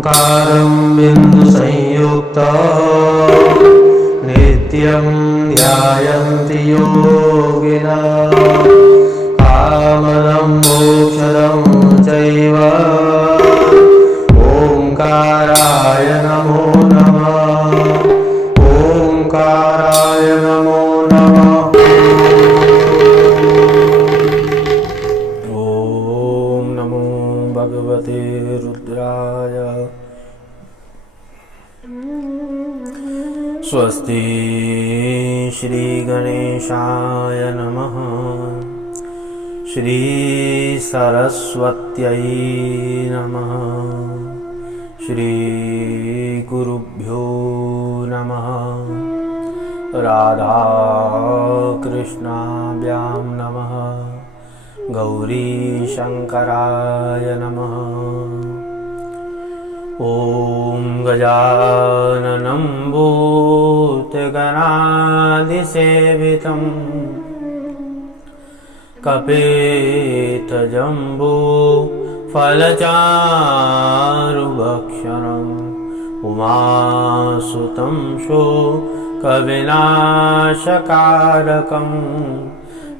ओंकारं बिन्दुसंयुक्तं नित्यं ध्यायन्ति योगिनः कामदं मोक्षदं चैव ओंकाराय नमो नमः। ओंकाराय नमो नमः। ओम नमो भगवते रुद्राय। स्वस्ति श्री गणेशाय नमः। श्री सरस्वत्यै नमः। श्री गुरुभ्यो नमः। राधा कृष्णाभ्यां नमः। गौरी शंकराय नमः। ओम गजाननं भूतगणाधिसेवितं कपितजम्बो फलचारुभक्षणम् उमासुतं शोकविनाशकारकं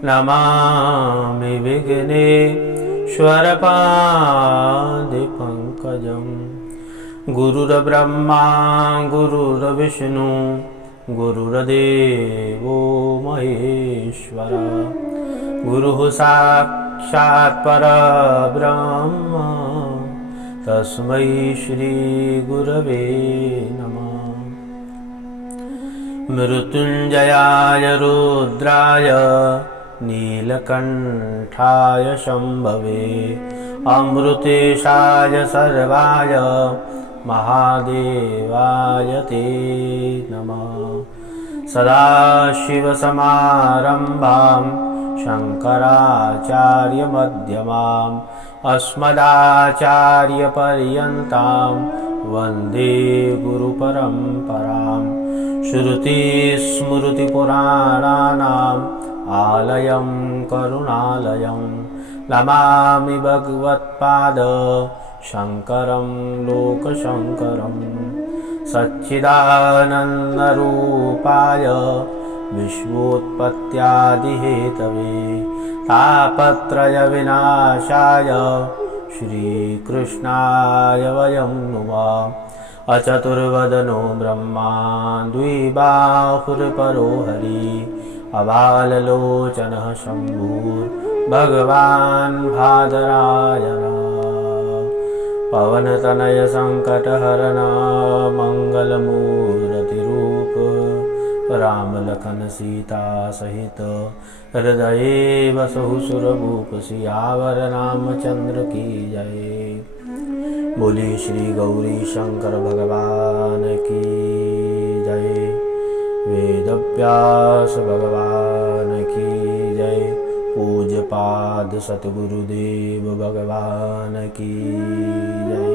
नमामि विघ्नेश्वरपादपङ्कजं। गुरुर्ब्रह्मा गुरुर्विष्णु गुरुर्देवो महेश्वर। गुरुः साक्षात् परब्रह्म तस्मै श्री गुरवे नमः। मृत्युञ्जयाय रुद्राय नीलकण्ठाय शम्भवे अमृतेशाय सर्वाय महादेवाय ते नमः। सदाशिवसमारम्भां शङ्कराचार्यमध्यमाम् अस्मदाचार्यपर्यन्तां वन्दे गुरुपरम्पराम्। श्रुतिस्मृतिपुराणानाम् आलयं करुणालयं नमामि भगवत्पाद शङ्करं लोकशङ्करम्। सच्चिदानन्दरूपाय विश्वोत्पत्त्यादिहेतवे तापत्रयविनाशाय श्रीकृष्णाय वयं नुमः। अचतुर्वदनो ब्रह्मा द्विबाहुर्परो हरि अबाललोचनः शम्भुर्भगवान् बादरायणः। पवनतनय संकटहरण मंगलमूर्तिरूप राम लखन सीता सहित हृदये बसहु सुरभूप। सियावर रामचंद्र की जय। बोली श्री गौरी शंकर भगवान की जय। वेदव्यास भगवान की जय। पूज्यपाद सतगुरुदेव भगवान की जय।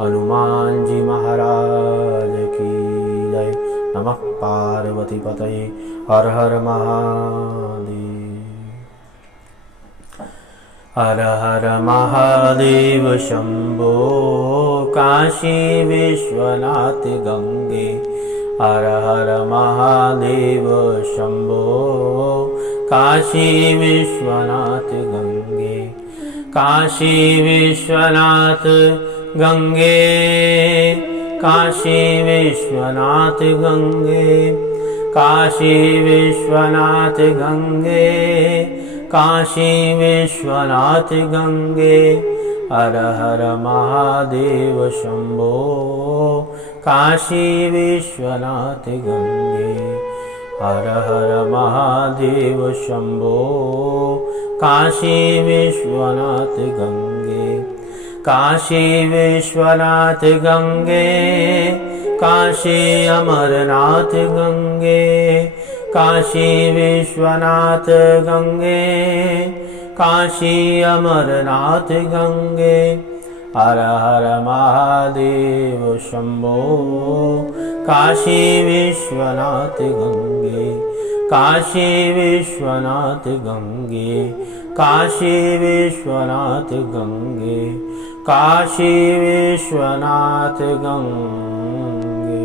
हनुमान जी महाराज की जय। नमः पार्वती पतये हर हर महादेव। हर हर महादेव शंभो काशी विश्वनाथ गंगे। हर हर महादेव शंभो काशी विश्वनाथ गंगे। काशी विश्वनाथ गंगे। काशी विश्वनाथ गंगे। काशी विश्वनाथ गंगे। काशी विश्वनाथ गंगे। हर हर महादेव शंभो काशी विश्वनाथ गंगे। हर हर महादेव शंभो काशी विश्वनाथ गंगे। काशी विश्वनाथ गंगे। काशी अमरनाथ गंगे। काशी विश्वनाथ गंगे। काशी अमरनाथ गंगे। हर हर महादेव शंभो काशी विश्वनाथ गंगे। काशी विश्वनाथ गंगे। काशी विश्वनाथ गंगे। काशी विश्वनाथ गंगे।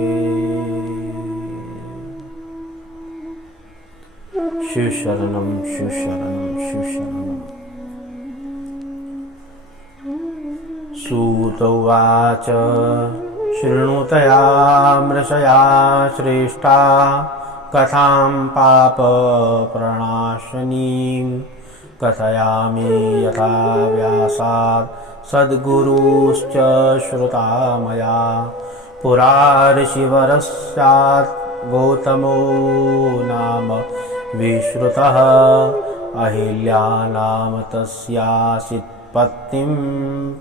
शिव शरणम शिव शरणम शिव शरणम। सूत उवाच शृणुतया मृषया श्रेष्ठा कथां पापप्रणाशिनीं कथयामि यथा व्यासात् सद्गुरुश्च श्रुता मया। पुरा ऋषिवरस्यात् गौतमो नाम विश्रुतः अहिल्या नाम तस्यासीत् पत्नीं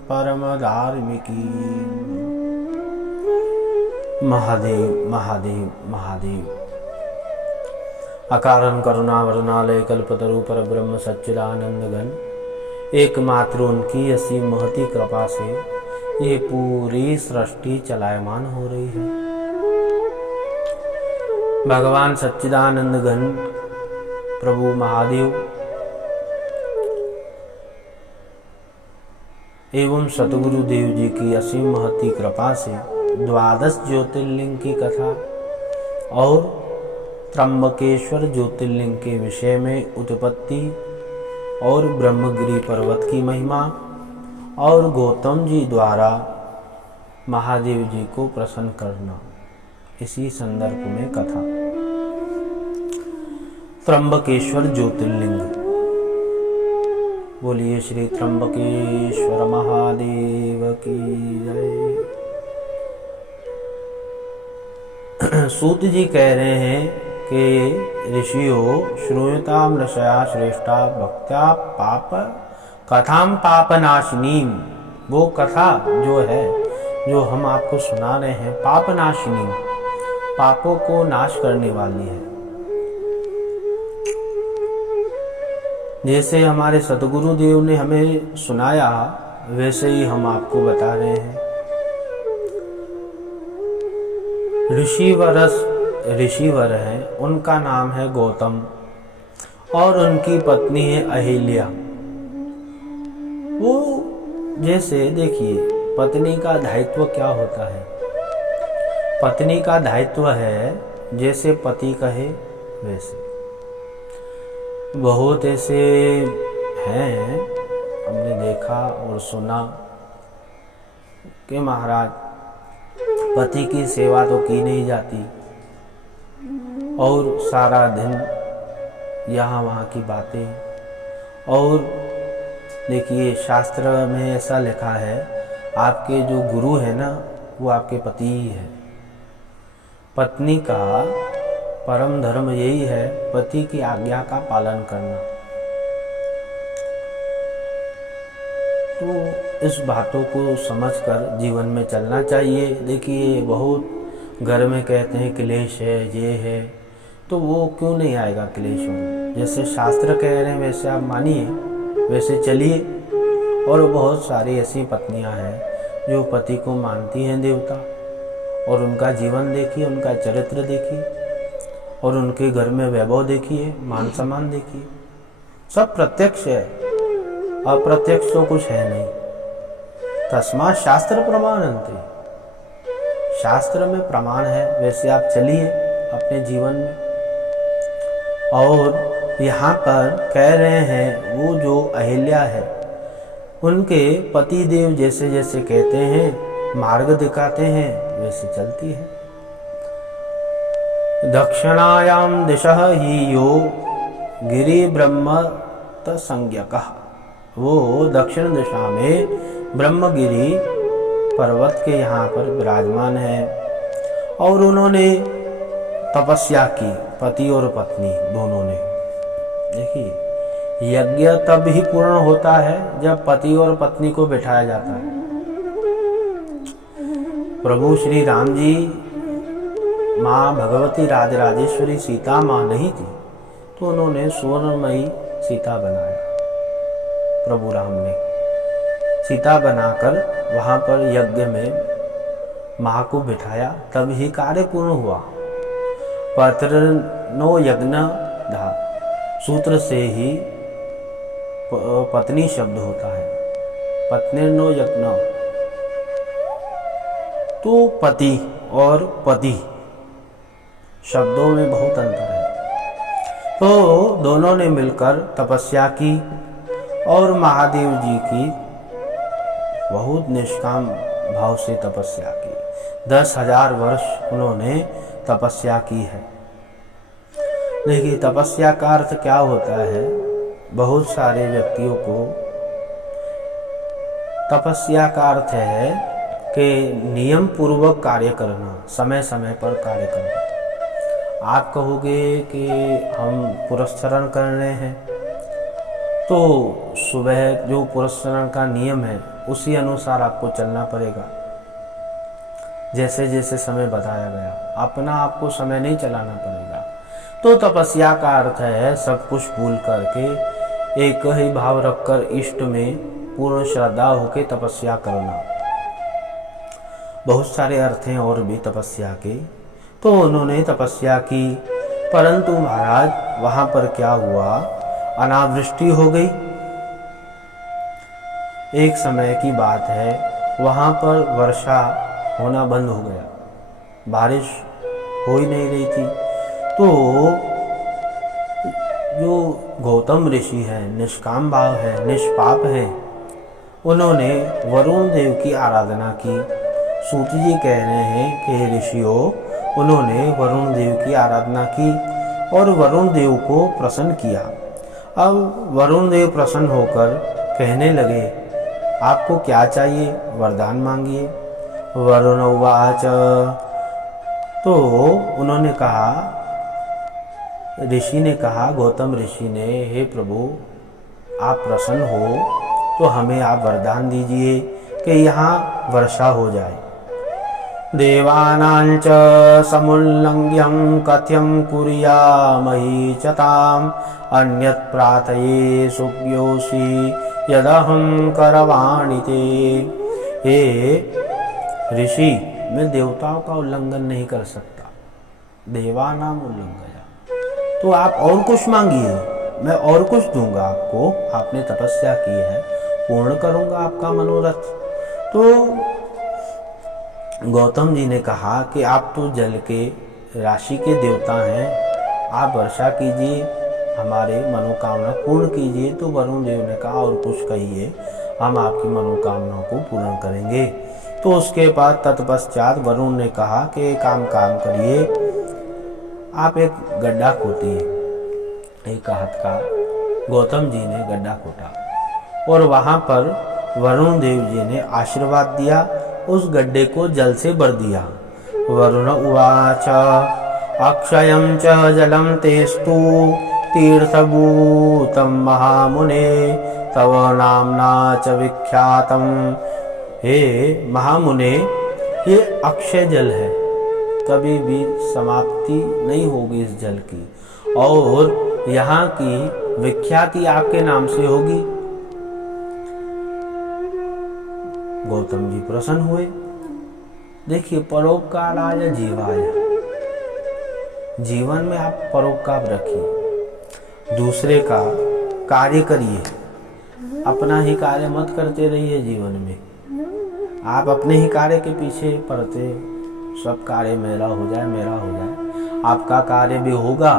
परमधार्मिकी। महादेव महादेव महादेव। अकारण करुणावरुणालय कल्पतरु परब्रह्म सच्चिदानंद घन, एकमात्र उनकी असीम महती कृपा से ये पूरी सृष्टि चलायमान हो रही है। भगवान सच्चिदानंद घन प्रभु महादेव एवं सतगुरु देव जी की असीम महती कृपा से 12 ज्योतिर्लिंग की कथा और त्र्यंबकेश्वर ज्योतिर्लिंग के विषय में उत्पत्ति और ब्रह्मगिरि पर्वत की महिमा और गौतम जी द्वारा महादेव जी को प्रसन्न करना, इसी संदर्भ में कथा। त्र्यंबकेश्वर ज्योतिर्लिंग। बोलिए श्री त्र्यंबकेश्वर महादेव की जय। सूत जी कह रहे हैं कि ऋषियों श्रूयतां ऋषया श्रेष्ठा भक्त्या पाप कथां पापनाशिनीं। वो कथा जो है, जो हम आपको सुना रहे हैं, पापनाशिनी, पापों को नाश करने वाली है। जैसे हमारे सतगुरु देव ने हमें सुनाया, वैसे ही हम आपको बता रहे हैं। ऋषिवर है, उनका नाम है गौतम और उनकी पत्नी है अहिल्या। वो जैसे देखिए, पत्नी का दायित्व क्या होता है। पत्नी का दायित्व है जैसे पति कहे वैसे। बहुत ऐसे हैं, हमने देखा और सुना कि महाराज पति की सेवा तो की नहीं जाती और सारा दिन यहाँ वहाँ की बातें। और देखिए शास्त्र में ऐसा लिखा है, आपके जो गुरु है ना, वो आपके पति ही है। पत्नी का परम धर्म यही है, पति की आज्ञा का पालन करना। तो इस बातों को समझकर जीवन में चलना चाहिए। देखिए बहुत घर में कहते हैं क्लेश है, ये है, तो वो क्यों नहीं आएगा क्लेश में। जैसे शास्त्र कह रहे हैं वैसे आप मानिए, वैसे चलिए। और बहुत सारी ऐसी पत्नियां हैं जो पति को मानती हैं देवता, और उनका जीवन देखिए, उनका चरित्र देखिए, और उनके घर में वैभव देखिए, मान सम्मान देखिए, सब प्रत्यक्ष है, अप्रत्यक्ष तो कुछ है नहीं। तस्मात् शास्त्र प्रमाणन्ते, शास्त्र में प्रमाण है, वैसे आप चलिए अपने जीवन में। और यहाँ पर कह रहे हैं वो जो अहिल्या है, उनके पति देव जैसे जैसे कहते हैं, मार्ग दिखाते हैं, वैसे चलती है। दक्षिणायां दिशः हि यो गिरि ब्रह्मत संज्ञकः। वो दक्षिण दिशा में ब्रह्मगिरि पर्वत के यहाँ पर विराजमान है। और उन्होंने तपस्या की, पति और पत्नी दोनों ने। देखिए यज्ञ तब ही पूर्ण होता है जब पति और पत्नी को बिठाया जाता है। प्रभु श्री राम जी, माँ भगवती राजराजेश्वरी सीता माँ नहीं थी, तो उन्होंने सुवर्णमयी सीता बनाया। प्रभु राम ने सीता बनाकर वहां पर यज्ञ में माँ को बिठाया, तब ही कार्य पूर्ण हुआ। पत्नो यज्ञ धा, सूत्र से ही पत्नी शब्द होता है। पत्निर्नो यज्ञ, तो पति और पति शब्दों में बहुत अंतर है। तो दोनों ने मिलकर तपस्या की और महादेव जी की बहुत निष्काम भाव से तपस्या की। 10,000 वर्ष उन्होंने तपस्या की है। देखिए, तपस्या का अर्थ क्या होता है। बहुत सारे व्यक्तियों को तपस्या का अर्थ है कि नियम पूर्वक कार्य करना, समय समय पर कार्य करना। आप कहोगे कि हम पुरस्चरण कर रहे हैं, तो सुबह जो पुरस्चरण का नियम है उसी अनुसार आपको चलना पड़ेगा। जैसे जैसे समय बताया गया, अपना आपको समय नहीं चलाना पड़ेगा। तो तपस्या का अर्थ है सब कुछ भूल करके एक ही भाव रखकर इष्ट में पूर्ण श्रद्धा होकर तपस्या करना। बहुत सारे अर्थ हैं और भी तपस्या के। तो उन्होंने तपस्या की, परंतु महाराज वहां पर क्या हुआ, अनावृष्टि हो गई। एक समय की बात है, वहां पर वर्षा होना बंद हो गया, बारिश हो ही नहीं रही थी। तो जो गौतम ऋषि है, निष्काम भाव है, निष्पाप है, उन्होंने वरुण देव की आराधना की। सूत जी कह रहे हैं कि ऋषियों, उन्होंने वरुण देव की आराधना की और वरुण देव को प्रसन्न किया। अब वरुण देव प्रसन्न होकर कहने लगे, आपको क्या चाहिए, वरदान मांगिए। वरुण उवाच, तो उन्होंने कहा, ऋषि ने कहा, गौतम ऋषि ने, हे प्रभु आप प्रसन्न हो तो हमें आप वरदान दीजिए कि यहाँ वर्षा हो जाए। देवानांच समुल्लंघ्यं कथ्यं कुर्यामहि च ताम् अन्यत् प्रार्थये सुव्योषि यदहं करवाणि ते। हे ऋषि, मैं देवताओं का उल्लंघन नहीं कर सकता, देवानाम उल्लंघया। तो आप और कुछ मांगिए, मैं और कुछ दूंगा आपको। आपने तपस्या की है, पूर्ण करूंगा आपका मनोरथ। तो गौतम जी ने कहा कि आप तो जल के राशि के देवता हैं, आप वर्षा कीजिए, हमारे मनोकामना पूर्ण कीजिए। तो वरुण देव ने कहा, और कुछ कहिए, हम आपकी मनोकामनाओं को पूर्ण करेंगे। तो उसके बाद तत्पश्चात वरुण ने कहा कि काम करिए, आप एक गड्ढा खोदिए। एक हाथ का गौतम जी ने गड्ढा खोदा और वहां पर वरुण देव जी ने आशीर्वाद दिया, उस गड्ढे को जल से भर दिया। वरुण उवाच, अक्षयं च जलं तेस्तु तीर्थभूतं महामुने तव नाम्ना च विख्यातम। हे महामुने, ये अक्षय जल है, कभी भी समाप्ति नहीं होगी इस जल की, और यहाँ की विख्याति आपके नाम से होगी। गौतम जी प्रसन्न हुए। देखिए, परोपकाराय जीवाय, जीवन में आप परोपकार रखिए, दूसरे का कार्य करिए, अपना ही कार्य मत करते रहिए। जीवन में आप अपने ही कार्य के पीछे पड़ते, सब कार्य मेरा हो जाए, मेरा हो जाए। आपका कार्य भी होगा,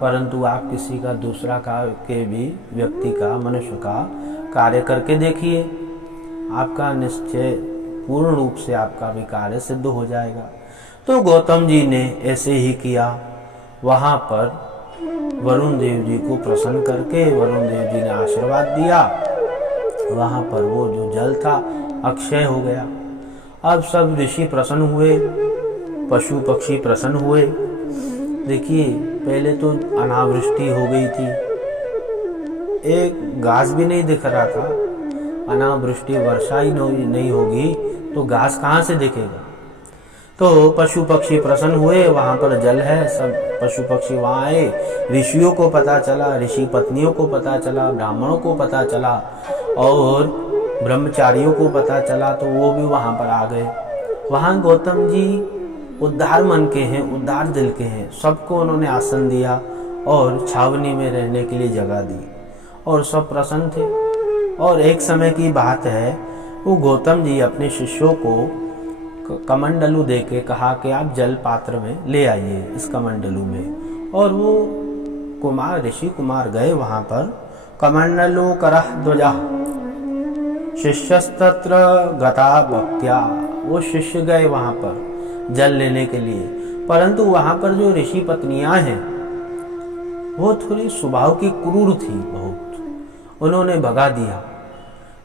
परंतु आप किसी का, दूसरा के भी व्यक्ति का, मनुष्य का कार्य करके देखिए, आपका निश्चय पूर्ण रूप से आपका भी कार्य सिद्ध हो जाएगा। तो गौतम जी ने ऐसे ही किया। वहां पर वरुण देव जी को प्रसन्न करके वरुण देव जी ने आशीर्वाद दिया। वहां पर वो जो जल था अक्षय हो गया। अब सब ऋषि प्रसन्न हुए, पशु पक्षी प्रसन्न हुए। देखिए, पहले तो अनावृष्टि हो गई थी, एक घास भी नहीं दिख रहा था। अनावृष्टि, वर्षा ही नहीं होगी तो घास कहाँ से दिखेगा। तो पशु पक्षी प्रसन्न हुए, वहां पर जल है, सब पशु पक्षी वहां आए। ऋषियों को पता चला, ऋषि पत्नियों को पता चला, ब्राह्मणों को पता चला और ब्रह्मचारियों को पता चला, तो वो भी वहां पर आ गए। वहां गौतम जी उद्धार मन के हैं, उद्धार दिल के हैं। सबको उन्होंने आसन दिया और छावनी में रहने के लिए जगह दी और सब प्रसन्न थे। और एक समय की बात है, वो गौतम जी अपने शिष्यों को कमंडलू दे के कहा कि आप जल पात्र में ले आइए इस कमंडलू में। और वो कुमार ऋषि कुमार गए वहां पर। कमंडलू करह ध्वजा शिष्यस्तत्र गता भक्त्या, वो शिष्य गए वहां पर जल लेने के लिए, परंतु वहां पर जो ऋषि पत्नियां हैं वो थोड़ी स्वभाव की क्रूर थी बहुत, उन्होंने भगा दिया।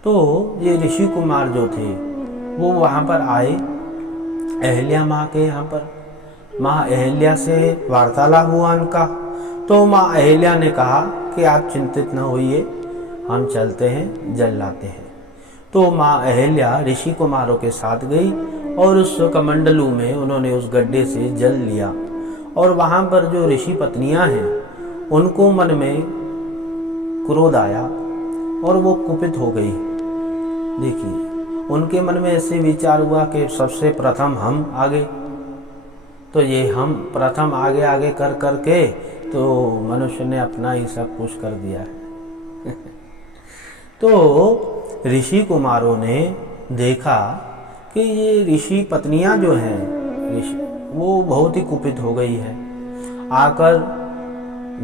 तो ये ऋषि कुमार जो थे वो वहां पर आए अहल्या माँ के यहाँ पर। माँ अहल्या से वार्तालाप हुआ उनका। तो माँ अहल्या ने कहा कि आप चिंतित न होइए, हम चलते हैं जल लाते हैं। तो माँ अहल्या ऋषि कुमारों के साथ गई और उस कमंडलू में उन्होंने उस गड्ढे से जल लिया। और वहां पर जो ऋषि पत्नियां हैं उनको मन में क्रोध आया और वो कुपित हो गई। देखिए उनके मन में ऐसे विचार हुआ कि सबसे प्रथम हम आगे, तो ये हम प्रथम आगे आगे कर करके तो मनुष्य ने अपना ही सब कुछ कर दिया है। तो ऋषि कुमारों ने देखा कि ये ऋषि पत्नियां जो हैं वो बहुत ही कुपित हो गई है। आकर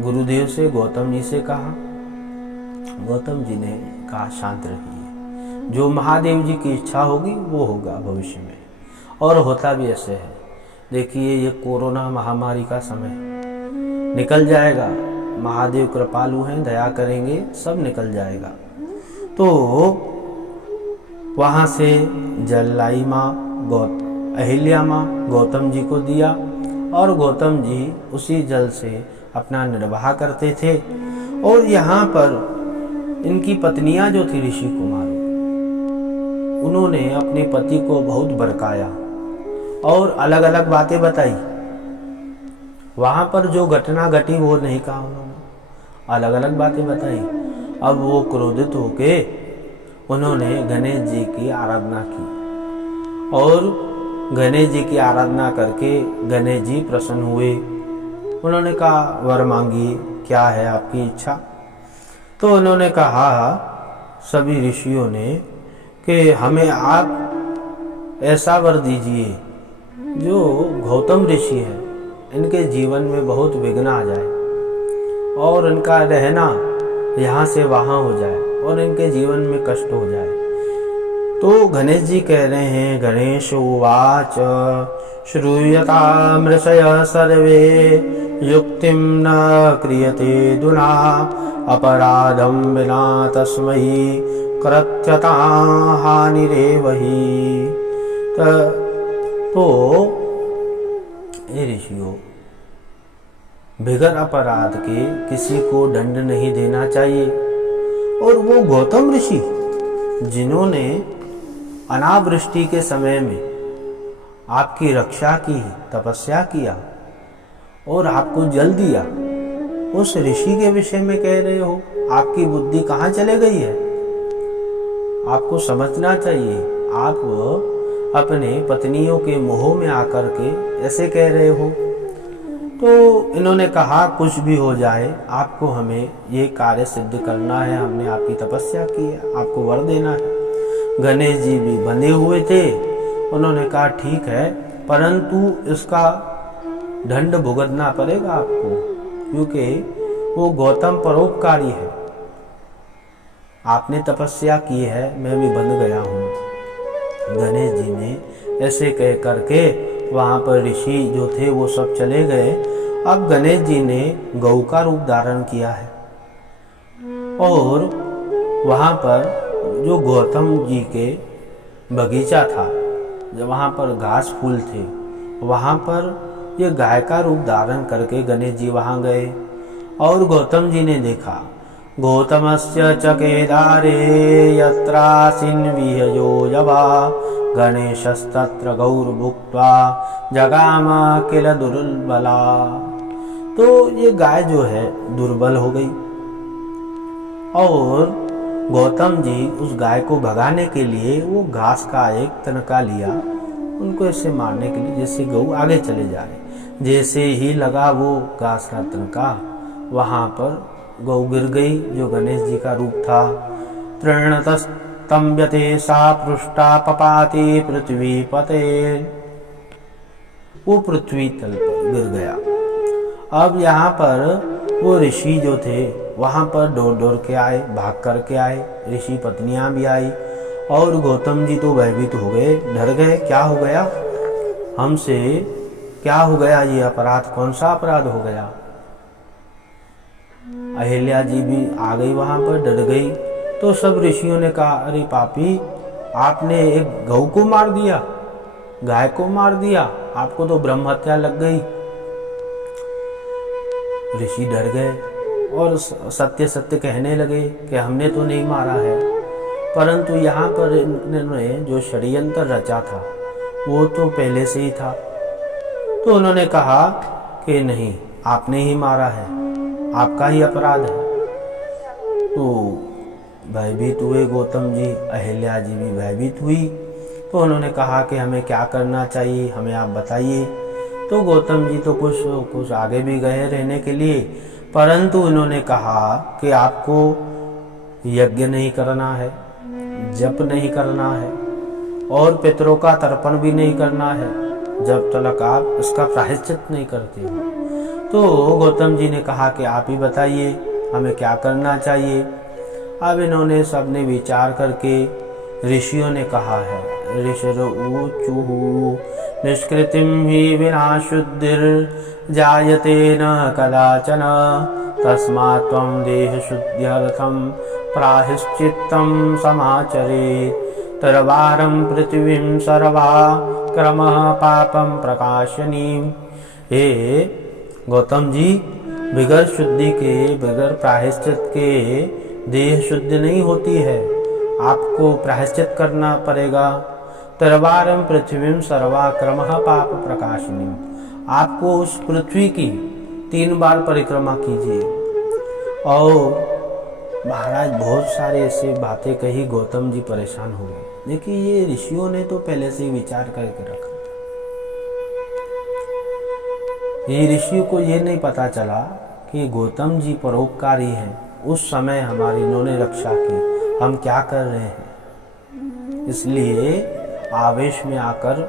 गुरुदेव से गौतम जी से कहा। गौतम जी ने कहा शांत रहिए, जो महादेव जी की इच्छा होगी वो होगा भविष्य में, और होता भी ऐसे है। देखिए ये कोरोना महामारी का समय निकल जाएगा, महादेव कृपालु हैं, दया करेंगे, सब निकल जाएगा। तो वहां से जल लाई माँ अहिल्या माँ गौतम जी को दिया और गौतम जी उसी जल से अपना निर्वाह करते थे। और यहाँ पर इनकी पत्नियां जो थी ऋषि कुमार, उन्होंने अपने पति को बहुत भड़काया और अलग अलग बातें बताई। वहां पर जो घटना घटी वो नहीं कहा उन्होंने, अलग अलग बातें बताई। अब वो क्रोधित होके उन्होंने गणेश जी की आराधना की और गणेश जी की आराधना करके गणेश जी प्रसन्न हुए। उन्होंने कहा वर मांगिए, क्या है आपकी इच्छा। तो उन्होंने कहा सभी ऋषियों ने कि हमें आप ऐसा वर दीजिए जो गौतम ऋषि है इनके जीवन में बहुत विघ्न आ जाए और इनका रहना यहाँ से वहाँ हो जाए और इनके जीवन में कष्ट हो जाए। तो गणेश जी कह रहे हैं, गणेश उवाच श्रूयताम् ऋषयः सर्वे युक्तिं न क्रियते दुना अपराधं विना तस्मै कृत्यता हानिरेव हि। तो ये ऋषियों, बिगर अपराध के किसी को दंड नहीं देना चाहिए। और वो गौतम ऋषि जिन्होंने अनावृष्टि के समय में आपकी रक्षा की, तपस्या किया और आपको जल दिया, उस ऋषि के विषय में कह रहे हो? आपकी बुद्धि कहाँ चले गई है? आपको समझना चाहिए। आप अपने पत्नियों के मोह में आकर के ऐसे कह रहे हो। तो इन्होंने कहा कुछ भी हो जाए, आपको हमें ये कार्य सिद्ध करना है, हमने आपकी तपस्या की है, आपको वर देना है। गणेश जी भी बंधे हुए थे। उन्होंने कहा ठीक है, परंतु इसका दंड भुगतना पड़ेगा आपको, क्योंकि वो गौतम परोपकारी है। आपने तपस्या की है, मैं भी बंध गया हूँ। गणेश जी ने ऐसे कह करके वहाँ पर ऋषि जो थे वो सब चले गए। अब गणेश जी ने गौ का रूप धारण किया है और वहाँ पर जो गौतम जी के बगीचा था, जब वहाँ पर घास फूल थे, वहाँ पर ये गाय का रूप धारण करके गणेश जी वहाँ गए और गौतम जी ने देखा। गौतमस्य च केदारे यत्रासीन विहयोजवा गणेशस्तत्र गौर्भुक्त्वा जगाम किल दुर्बला। तो ये गाय जो है दुर्बल हो गई और गौतम जी उस गाय को भगाने के लिए वो घास का एक तनका लिया, उनको ऐसे मारने के लिए, जैसे गऊ आगे चले जाए। जैसे ही लगा वो घास का तनका, वहाँ पर गौ गिर गई जो गणेश जी का रूप था। तम व्यते सा पृष्ठा पपाति पृथ्वी पते। वो पृथ्वी तल पर गिर गया। अब यहाँ पर वो ऋषि जो थे वहाँ पर दौड़ दौड़ के आए, भाग कर के आए, ऋषि पत्नियाँ भी आई और गौतम जी तो भयभीत हो गए, डर गए, क्या हो गया हमसे, क्या हो गया, ये अपराध कौन सा अपराध हो गया। अहिल्या जी भी आ गई वहाँ पर, डर गई। तो सब ऋषियों ने कहा, अरे पापी, आपने एक गऊ को मार दिया, गाय को मार दिया, आपको तो ब्रह्म हत्या लग गई। ऋषि डर गए और सत्य सत्य कहने लगे कि हमने तो नहीं मारा है, परंतु यहाँ पर इन्होंने जो षड्यंत्र रचा था वो तो पहले से ही था। तो उन्होंने कहा कि नहीं, आपने ही मारा है, आपका ही अपराध है। तो भयभीत हुए गौतम जी, अहिल्या जी भी भयभीत हुई। तो उन्होंने कहा कि हमें क्या करना चाहिए, हमें आप बताइए। तो गौतम जी तो कुछ आगे भी गए रहने के लिए, परंतु इन्होंने कहा कि आपको यज्ञ नहीं करना है, जप नहीं करना है और पितरों का तर्पण भी नहीं करना है जब तक आप इसका प्रायश्चित नहीं करते हो। तो गौतम जी ने कहा कि आप ही बताइए हमें क्या करना चाहिए। अब इन्होंने सबने विचार करके ऋषियों ने कहा है, ऋषिरूचुः निष्कृतिं हि विना शुद्धिर् जायते न कदाचन तस्मात् त्वं देहशुद्ध्यर्थं प्रायश्चित्तं समाचरेत् तरवारं पृथिवीं सर्वा क्रमः पापं प्रकाशनीम्। हे गौतम जी, बगैर शुद्धि के, बगैर प्रायश्चित के देह शुद्ध नहीं होती है, आपको प्रायश्चित करना पड़ेगा। तरवारम पृथ्वीं सर्वा क्रमः पाप प्रकाशिनी, आपको उस पृथ्वी की 3 बार परिक्रमा कीजिए। और महाराज बहुत सारे ऐसे बातें कही, गौतम जी परेशान हो गए। देखिए ये ऋषियों ने तो पहले से ही विचार करके रखा। ये ऋषियों को ये नहीं पता चला कि गौतम जी परोपकारी हैं, उस समय हमारी इन्होंने रक्षा की, हम क्या कर रहे हैं। इसलिए आवेश में आकर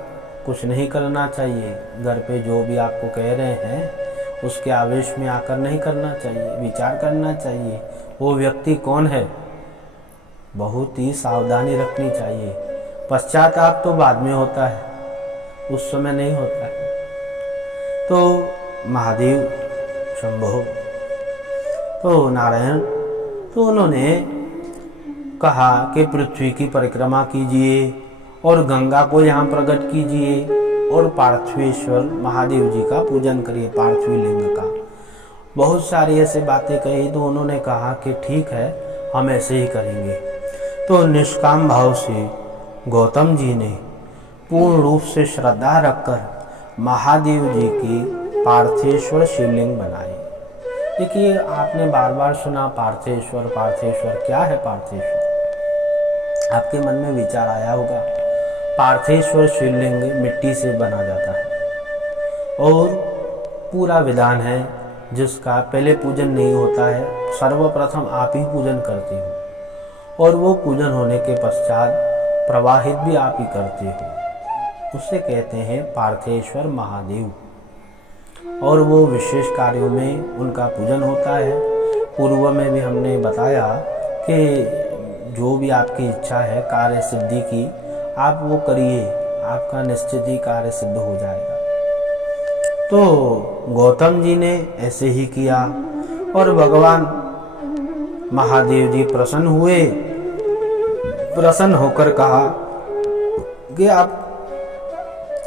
कुछ नहीं करना चाहिए। घर पे जो भी आपको कह रहे हैं उसके आवेश में आकर नहीं करना चाहिए, विचार करना चाहिए वो व्यक्ति कौन है, बहुत ही सावधानी रखनी चाहिए। पश्चाताप तो बाद में होता है, उस समय नहीं होता है। तो महादेव शंभो, तो नारायण, तो उन्होंने कहा कि पृथ्वी की परिक्रमा कीजिए और गंगा को यहाँ प्रकट कीजिए और पार्थिवेश्वर महादेव जी का पूजन करिए, पार्थिव लिंग का। बहुत सारी ऐसे बातें कही। तो उन्होंने कहा कि ठीक है, हम ऐसे ही करेंगे। तो निष्काम भाव से गौतम जी ने पूर्ण रूप से श्रद्धा रखकर महादेव जी की पार्थेश्वर शिवलिंग बनाई। देखिए आपने बार बार सुना पार्थेश्वर, पार्थेश्वर क्या है पार्थेश्वर, आपके मन में विचार आया होगा। पार्थेश्वर शिवलिंग मिट्टी से बना जाता है और पूरा विधान है जिसका पहले पूजन नहीं होता है, सर्वप्रथम आप ही पूजन करते हो और वो पूजन होने के पश्चात प्रवाहित भी आप ही करते हो। उसे कहते हैं पार्थेश्वर महादेव। और वो विशेष कार्यों में उनका पूजन होता है। पूर्व में भी हमने बताया कि जो भी आपकी इच्छा है कार्य सिद्धि की, आप वो करिए, आपका निश्चित ही कार्य सिद्ध हो जाएगा। तो गौतम जी ने ऐसे ही किया और भगवान महादेव जी प्रसन्न हुए। प्रसन्न होकर कहा कि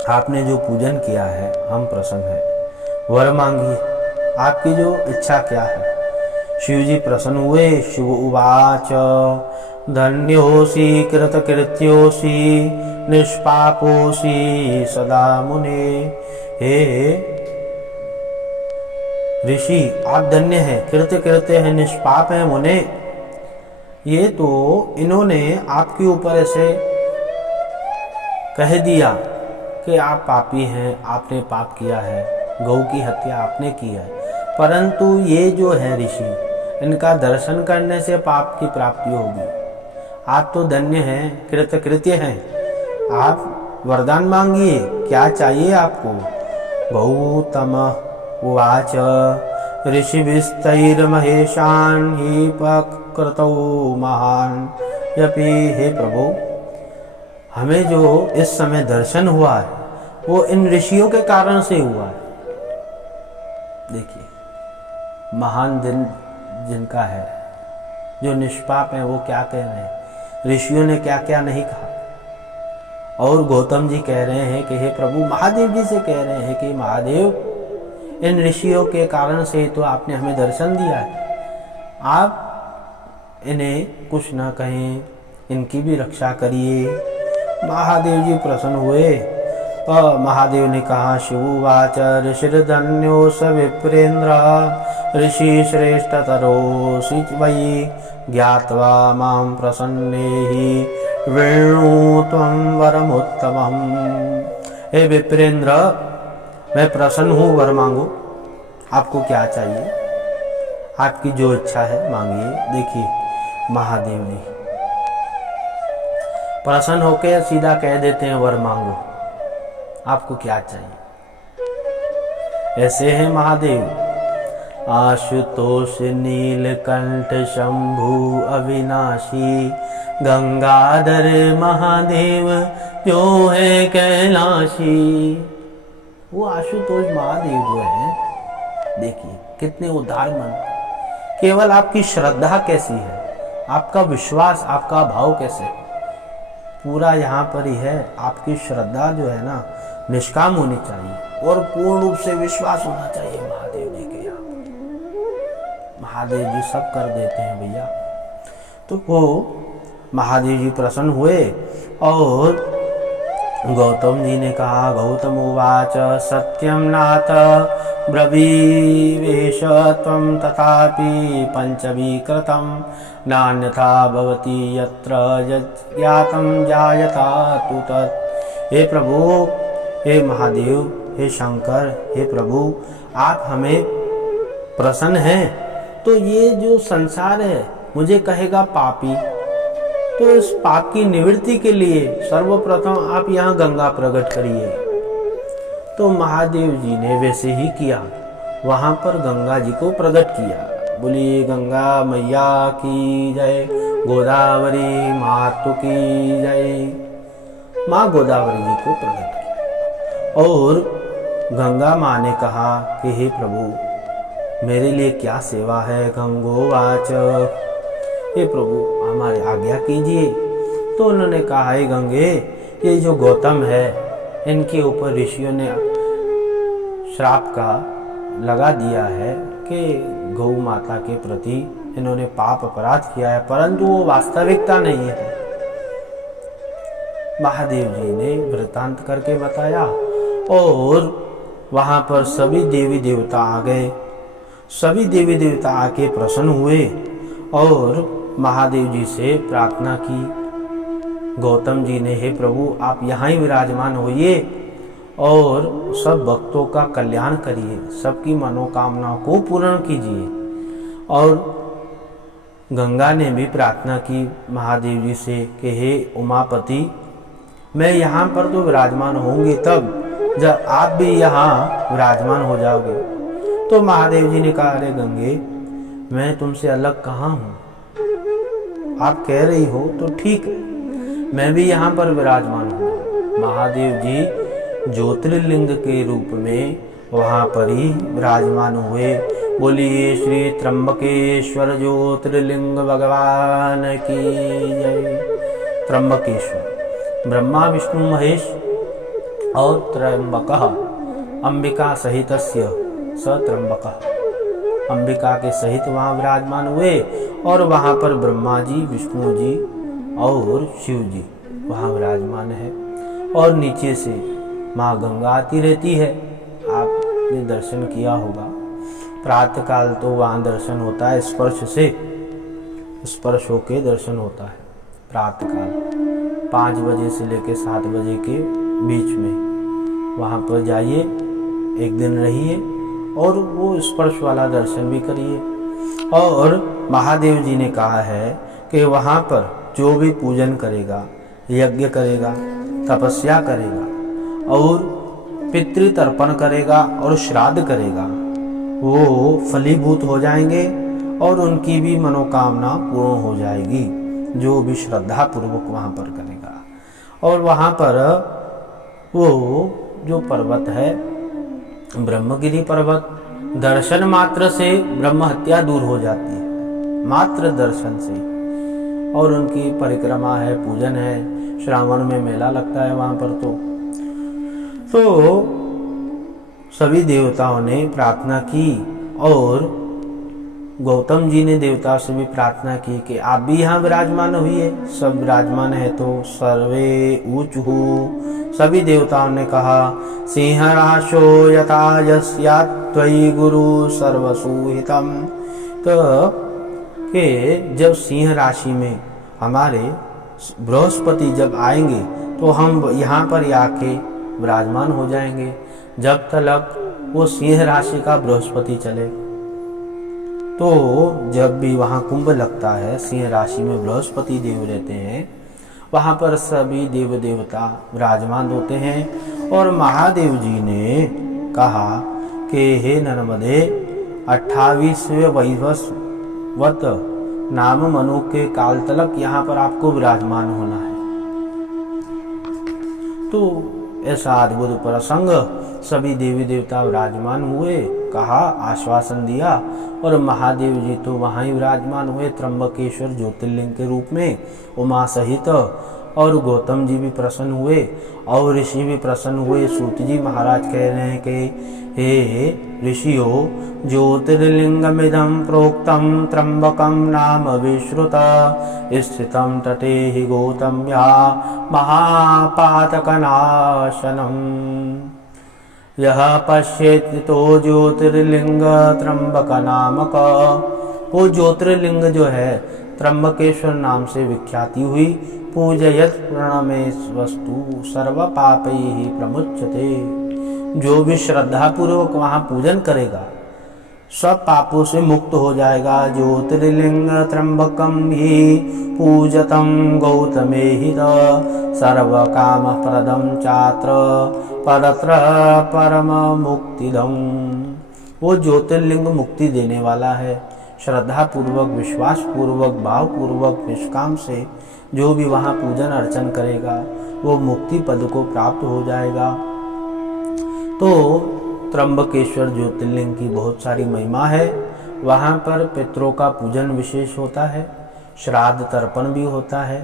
आपने जो पूजन किया है हम प्रसन्न हैं, वर मांगिए, आपकी जो इच्छा क्या है। शिव जी प्रसन्न हुए। शिव उवाच धन्योऽसि कृतकृत्योऽसि निष्पापोऽसि सदा मुने। हे ऋषि, आप धन्य हैं, कृत्य हैं, निष्पाप हैं मुने। ये तो इन्होंने आपके ऊपर ऐसे कह दिया कि आप पापी हैं, आपने पाप किया है, गौ की हत्या आपने की है, परंतु ये जो है ऋषि, इनका दर्शन करने से पाप की प्राप्ति होगी। आप तो धन्य हैं, कृतकृत्य हैं। आप वरदान मांगिए, क्या चाहिए आपको। गौतम उवाच ऋषिभिस्तैर्महेशान् हि प्रकृतौ महान् यपि। हे प्रभु, हमें जो इस समय दर्शन हुआ है वो इन ऋषियों के कारण से हुआ है। देखिए, महान दिन जिनका है, जो निष्पाप है, वो क्या कह रहे हैं, ऋषियों ने क्या क्या नहीं कहा। और गौतम जी कह रहे हैं कि हे प्रभु, महादेव जी से कह रहे हैं कि महादेव, इन ऋषियों के कारण से तो आपने हमें दर्शन दिया है, आप इन्हें कुछ न कहें, इनकी भी रक्षा करिए। महादेव जी प्रसन्न हुए और महादेव ने कहा, शिवुवाच ऋषिर्धन्यो स विप्रेन्द्र ऋषि श्रेष्ठतरोऽसि वै ज्ञात्वा मां प्रसन्नेहि वेणु त्वं वरमुत्तमम्। हे विप्रेन्द्र, मैं प्रसन्न हूँ, वर मांगो। आपको क्या चाहिए, आपकी जो इच्छा है मांगिए। देखिए, महादेव जी प्रसन्न होकर सीधा कह देते हैं, वर मांगो, आपको क्या चाहिए। ऐसे हैं महादेव। आशुतोष नीलकंठ शंभु अविनाशी गंगाधर महादेव जो है कैलाशी। वो आशुतोष महादेव जो है, देखिए कितने उदार मन। केवल आपकी श्रद्धा कैसी है, आपका विश्वास, आपका भाव कैसे, पूरा यहाँ पर ही है। आपकी श्रद्धा जो है ना, निष्काम होनी चाहिए और पूर्ण रूप से विश्वास होना चाहिए महादेव जी के यहाँ। महादेव जी सब कर देते हैं भैया। तो वो महादेव जी प्रसन्न हुए और गौतम जी ने कहा, गौतम उवाच सत्यम नाथ ब्रवीवेश त्वं तथापि पंचवीकृतं नान्यथा भवति यत्र यज्ञातं जायता तु तत्। हे प्रभु, हे महादेव, हे शंकर, हे प्रभु, आप हमें प्रसन्न हैं तो ये जो संसार है मुझे कहेगा पापी, तो इस पाप की निवृत्ति के लिए सर्वप्रथम आप यहाँ गंगा प्रकट करिए। तो महादेव जी ने वैसे ही किया, वहां पर गंगा जी को प्रकट किया। बोलिए गंगा मैया की जय, गोदावरी मातु की जय। माँ गोदावरी जी को प्रकट किया और गंगा माँ ने कहा कि हे प्रभु, मेरे लिए क्या सेवा है। गंगोवाच, हे प्रभु हमारी आज्ञा कीजिए। तो उन्होंने कहा, हे गंगे, ये जो गौतम है, इनके ऊपर ऋषियों ने श्राप का लगा दिया है कि गौ माता के प्रति इन्होंने पाप अपराध किया है, परंतु वो वास्तविकता नहीं है। महादेव जी ने वृतांत करके बताया और वहां पर सभी देवी देवता आ गए। सभी देवी देवता आके प्रसन्न हुए और महादेव जी से प्रार्थना की। गौतम जी ने, हे प्रभु, आप यहाँ ही विराजमान होइए और सब भक्तों का कल्याण करिए, सबकी मनोकामनाओं को पूर्ण कीजिए। और गंगा ने भी प्रार्थना की महादेव जी से कि हे उमापति, मैं यहाँ पर तो विराजमान होंगे तब जब आप भी यहाँ विराजमान हो जाओगे। तो महादेव जी ने कहा, अरे गंगे, मैं तुमसे अलग कहाँ हूँ, आप कह रही हो तो ठीक है, मैं भी यहाँ पर विराजमान हूँ। महादेव जी ज्योतिर्लिंग के रूप में वहाँ पर ही विराजमान हुए। बोलिए श्री त्र्यंबकेश्वर ज्योतिर्लिंग भगवान की जय। त्र्यंबकेश्वर ब्रह्मा विष्णु महेश और त्र्यंबकः अंबिका सहितस्य स त्र्यंबकः, अंबिका के सहित वहाँ विराजमान हुए और वहाँ पर ब्रह्मा जी, विष्णु जी और शिव जी वहाँ विराजमान है। और नीचे से माँ गंगा आती रहती है, आपने दर्शन किया होगा। प्रातः काल तो वहाँ दर्शन होता है, स्पर्श से, स्पर्श होके दर्शन होता है। प्रातः काल 5 बजे से लेकर 7 बजे के बीच में वहाँ पर जाइए, एक दिन रहिए और वो स्पर्श वाला दर्शन भी करिए। और महादेव जी ने कहा है कि वहाँ पर जो भी पूजन करेगा, यज्ञ करेगा, तपस्या करेगा और पितृतर्पण करेगा और श्राद्ध करेगा, वो फलीभूत हो जाएंगे और उनकी भी मनोकामना पूर्ण हो जाएगी, जो भी श्रद्धा पूर्वक वहाँ पर करेगा। और वहाँ पर वो जो पर्वत है ब्रह्मगिरि पर्वत, दर्शन मात्र से ब्रह्म हत्या दूर हो जाती है, मात्र दर्शन से। और उनकी परिक्रमा है, पूजन है, श्रावण में मेला लगता है वहाँ पर। तो सभी देवताओं ने प्रार्थना की और गौतम जी ने देवताओं से भी प्रार्थना की कि आप भी यहाँ विराजमान हुई। सब विराजमान है तो सर्वे ऊचुः, सभी देवताओं ने कहा सिंहराशो यथा यस्यात् त्वयि गुरु सर्वसुहितम। तो कि जब सिंह राशि में हमारे बृहस्पति जब आएंगे तो हम यहाँ पर आके विराजमान हो जाएंगे, जब तक वो सिंह राशि का बृहस्पति चले। तो जब भी वहाँ कुंभ लगता है, सिंह राशि में बृहस्पति देव रहते हैं, वहाँ पर सभी देव देवता विराजमान होते हैं। और महादेव जी ने कहा कि हे नर्मदे 28वें वैवस्वत नाम मनु के काल तलक यहाँ पर आपको विराजमान होना है। तो ऐसा अद्भुत प्रसंग, सभी देवी देवता विराजमान हुए, कहा, आश्वासन दिया और महादेव जी तो वहाँ ही विराजमान हुए त्र्यंबकेश्वर ज्योतिर्लिंग के रूप में उमा सहित। और गौतम जी भी प्रसन्न हुए और ऋषि भी प्रसन्न हुए। सूत जी महाराज कह रहे हैं कि हे ऋषियों, ज्योतिर्लिंगमिदं प्रोक्तं त्र्यंबकं नाम विश्रुत स्थितं तटे हि गौतम्या महापातकनाशनम्। यह पश्येत् तो ज्योतिर्लिंग त्र्यंबक नामक, वो ज्योतिर्लिंग जो है त्र्यंबकेश्वर नाम से विख्याति हुई। पूजयत प्रणमेश वस्तु सर्व पापैहि प्रमुच्यते, जो भी श्रद्धा पूर्वक वहाँ पूजन करेगा सब पापों से मुक्त हो जाएगा। ज्योतिर्लिंग त्र्यंबकम ही पूजतम गौतमेहित सर्व काम प्रदम चात्र परत्र परम मुक्तिदम। वो ज्योतिर्लिंग मुक्ति देने वाला है। श्रद्धा पूर्वक, विश्वास पूर्वक, भाव पूर्वक, निष्काम से जो भी वहाँ पूजन अर्चन करेगा वो मुक्ति पद को प्राप्त हो जाएगा। तो त्र्यंबकेश्वर ज्योतिर्लिंग की बहुत सारी महिमा है। वहाँ पर पितरों का पूजन विशेष होता है, श्राद्ध तर्पण भी होता है।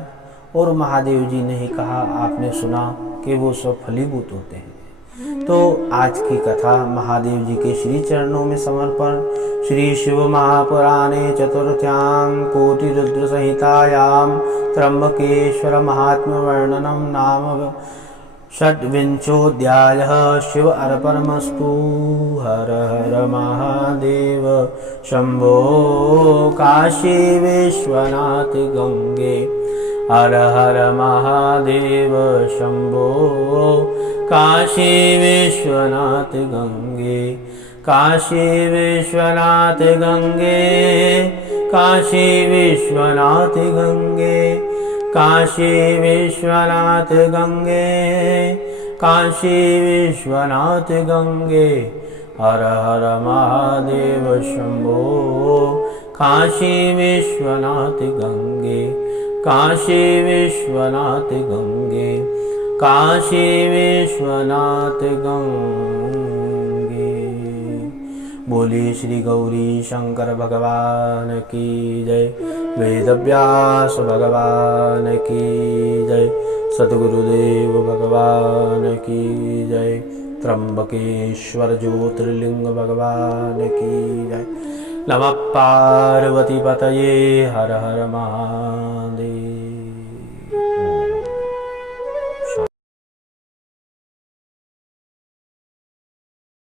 और महादेव जी ने ही कहा, आपने सुना कि वो सब फलीभूत होते हैं। तो आज की कथा महादेव जी के श्री चरणों में समर्पण। श्री शिव महापुराणे चतुर्थ्यां कोटि रुद्र संहितायां त्र्यंबकेश्वर महात्म्य वर्णनम नाम षड्विंशोऽध्यायः। शिव अर्पणमस्तु। हर हर महादेव शंभो काशी विश्वनाथ गंगे। हर हर महादेव शंभो काशी विश्वनाथ गंगे। काशी विश्वनाथ गंगे, काशी विश्वनाथ गंगे, काशी विश्वनाथ गंगे, काशी विश्वनाथ गंगे। हर हर महादेव शंभो काशी विश्वनाथ गंगे। काशी विश्वनाथ गंगे, काशी विश्वनाथ गंगे। बोलिए श्री गौरी शंकर भगवान की जय। वेदव्यास भगवान की जय। सद्गुरुदेव भगवान की जय। त्र्यंबकेश्वर ज्योतिर्लिंग भगवान की जय। नमः पार्वती पतये। हर हर महादेव।